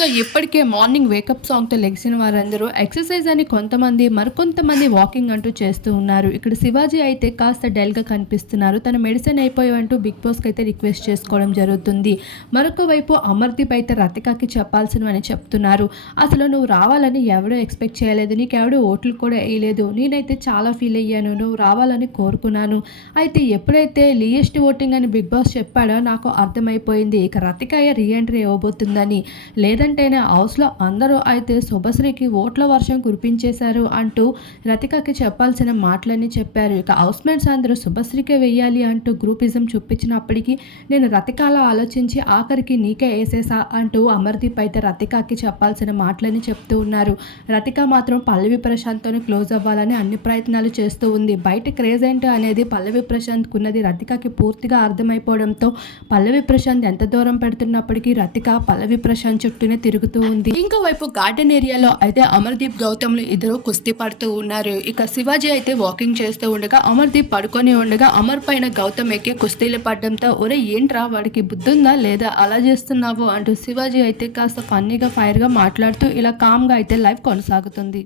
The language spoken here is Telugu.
లో ఇప్పటికే మార్నింగ్ వేకప్ సాంగ్తో లెగిసిన వారందరూ ఎక్సర్సైజ్ అని కొంతమంది మరికొంతమంది వాకింగ్ అంటూ చేస్తూ ఉన్నారు. ఇక్కడ శివాజీ అయితే కాస్త డల్గా కనిపిస్తున్నారు. తన మెడిసిన్ అయిపోయావంటూ బిగ్ బాస్కి అయితే రిక్వెస్ట్ చేసుకోవడం జరుగుతుంది. మరొక వైపు అమర్దీప్ అయితే రతికాకి చెప్పాల్సినవని చెప్తున్నారు. అసలు నువ్వు రావాలని ఎవడో ఎక్స్పెక్ట్ చేయలేదు. నీకు ఎవడో ఓట్లు కూడా వేయలేదు. నేనైతే చాలా ఫీల్ అయ్యాను. నువ్వు రావాలని కోరుకున్నాను. అయితే ఎప్పుడైతే లీయెస్ట్ ఓటింగ్ అని బిగ్ బాస్ చెప్పాడో నాకు అర్థమైపోయింది. ఇక రతికాయ రీఎంట్రీ ఇవ్వబోతుందని లేదంటేనే హౌస్లో అందరూ అయితే శుభశ్రీకి ఓట్ల వర్షం కురిపించేశారు అంటూ రతికకి చెప్పాల్సిన మాటలన్నీ చెప్పారు. ఇక హౌస్ మేట్స్ అందరూ శుభశ్రీకే వెయ్యాలి అంటూ గ్రూపిజం చూపించినప్పటికీ నేను రతికాలో ఆలోచించి ఆఖరికి నీకే వేసేసా అంటూ అమర్దీప్ అయితే రతికాకి చెప్పాల్సిన మాటలని చెప్తూ ఉన్నారు. రతిక మాత్రం పల్లవి ప్రశాంత్తోనే క్లోజ్ అవ్వాలని అన్ని ప్రయత్నాలు చేస్తూ ఉంది. బయట క్రేజ్ ఏంటో అనేది పల్లవి ప్రశాంత్కు ఉన్నది రతికకి పూర్తిగా అర్థమైపోవడంతో పల్లవి ప్రశాంత్ ఎంత దూరం పెడుతున్నప్పటికీ రతిక పల్లవి ప్రశాంత్ చుట్టూనే తిరుగుతూ ఉంది. ఇంకోవైపు గార్డెన్ ఏరియాలో అయితే అమర్దీప్ గౌతమ్లు ఇద్దరు కుస్తీ పడుతూ ఉన్నారు. ఇక శివాజీ అయితే వాకింగ్ చేస్తూ ఉండగా అమర్దీప్ పడుకొని ఉండగా అమర్ పైన గౌతమ్ ఎక్కి కుస్తీలు పడడంతో ఒరే ఏంట్రా వాడికి బుద్ధుందా లేదా? అలా చేస్తున్నావు? అంటూ శివాజీ అయితే కాస్త ఫన్నీగా ఫైర్గా మాట్లాడుతూ ఇలా కామ్గా అయితే లైఫ్ కొనసాగుతుంది.